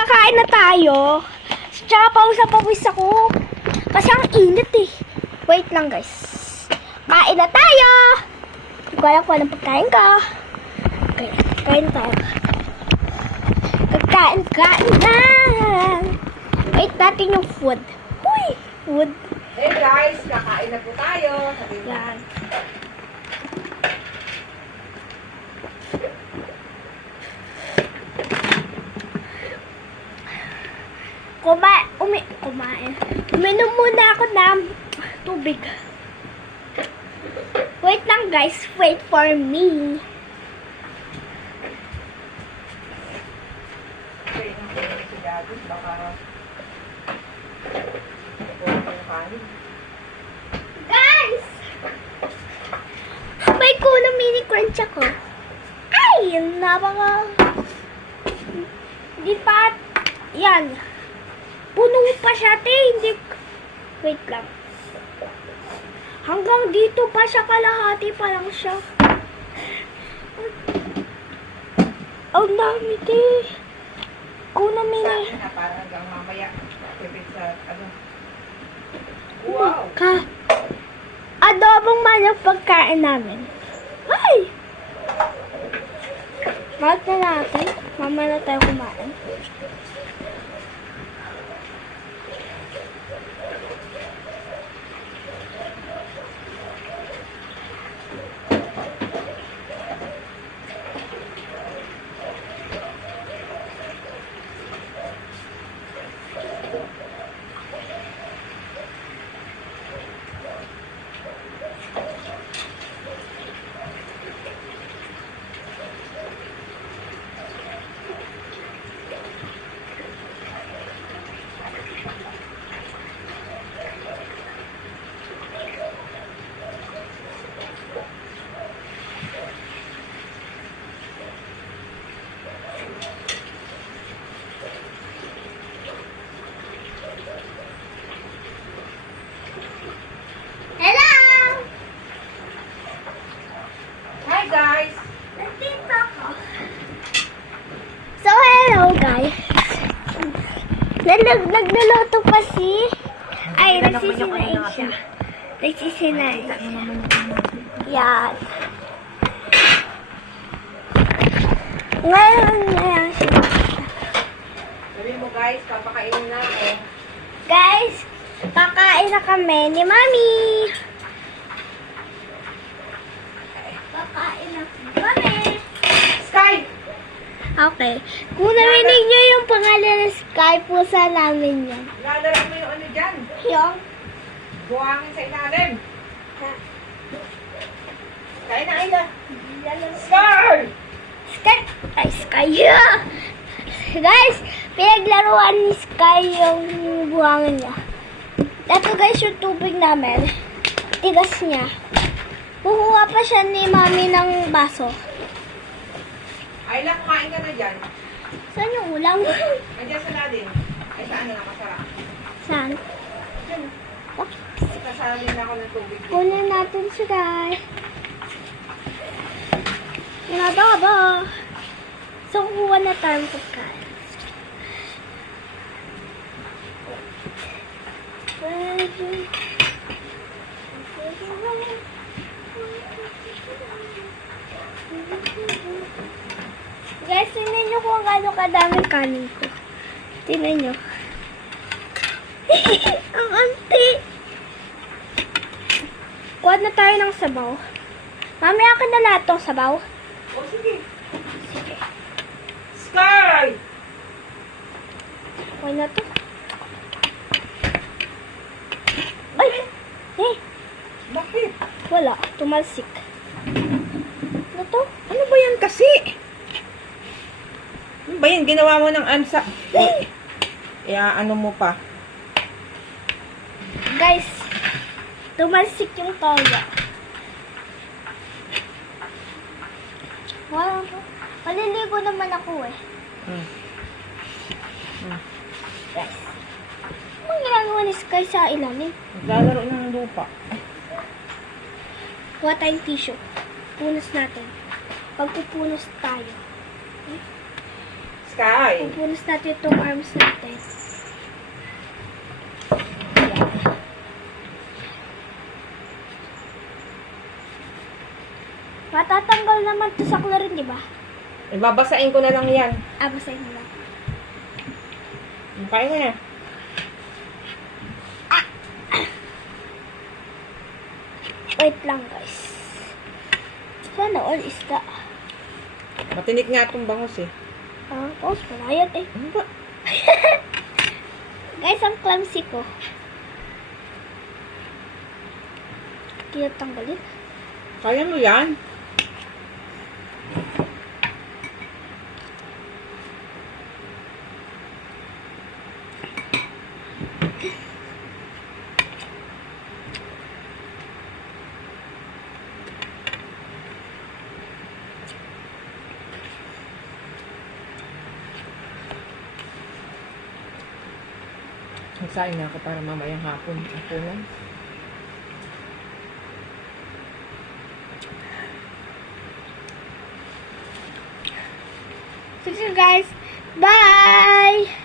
kakain na tayo. Tsaka pawis ako. Kasi ang init eh. Wait lang guys. Kain na tayo. Hindi ko alam kung anong pagkain ka. Okay, kain na tayo. Kain na. Wait natin yung food. Uy, food. Hey guys, kakain na po tayo. Yan. Kumain. Uminom muna ako ng tubig. Wait lang guys, wait for me. Okay, si Daddy, baka yung kanin. Guys! May kuno mini crunch ako. Ay! Napaka... Hindi pa... Yan. Puno pa siya, te. Hindi... Wait lang. Hanggang dito pa siya, kalahati pa lang siya. Ang dami, te. Kuno mini... Na para hanggang mamaya. Pwede sa ano. Wow! Wow! Adobong manok pagkain namin. Ay! Bakit na natin? Mama na tayo kumain. Hello! Hi guys! Nandito ako. So, hello guys. Nagluluto pa si... Ay, nagsisinain siya. Nagsisinain. Yan. Ngayon siya. Sabi mo guys, papakainin na ako. Guys, kakain na kami ni Mami. Kakain na kami. Sky! Okay. Kung narinig nyo yung pangalan ng Sky, pusa namin yan. Lalaro mo yung ano dyan. Yung? Buhangin sa ilalim. Kain na Ayla. Sky! Sky! Ay, Sky! Yeah. Guys, pinaglaruan ni Sky yung buhangin niya. Ito guys, yung tubig namin. Tigas niya. Kukuha pa siya ni Mami ng baso. Ayla, kumain ka na dyan. Saan yung ulam? Andiyan sa ladin. Ay, saan na nakasara? Saan? Sasalin na ako ng tubig. Kunin natin siya, guys. Yung adobo. So, kukuha na tayong pagkain. Guys, tingnan nyo kung gaano kadaming kanin ko. Tingnan nyo. Ang anti. Kuha na tayo ng sabaw. Mami, akin na lahat tong sabaw. Oh, sige. Sige. Sky! Kuha na to. Ay! Eh! Bakit? Wala. Tumalsik. Ano to? Ano ba yan kasi? Ano ba yan? Ginawa mo ng ansa. Kaya ano mo pa? Guys, tumalsik yung toyo. Wala po. Maliligo naman ako eh. Guys. Anong ginagawa ni Sky sa ilalim? Naglalaro ng lupa. Kuha tayong tissue. Punas natin. Pagpupunas tayo. Sky. Pupunas natin itong arms natin. Matatanggal naman to sa chlorine, di ba? Ibabasain ko na lang yan. Basahin mo lang. Kaya mo na. Wait lang, guys. Sana all isda. Matinik nga itong bangus eh. Tapos malayat eh. Ano ba? Guys, ang clumsy ko. Kaya tanggalin. Kaya mo yan. Magsain na ako para mamayang hapon. Hapunan. So, guys, bye!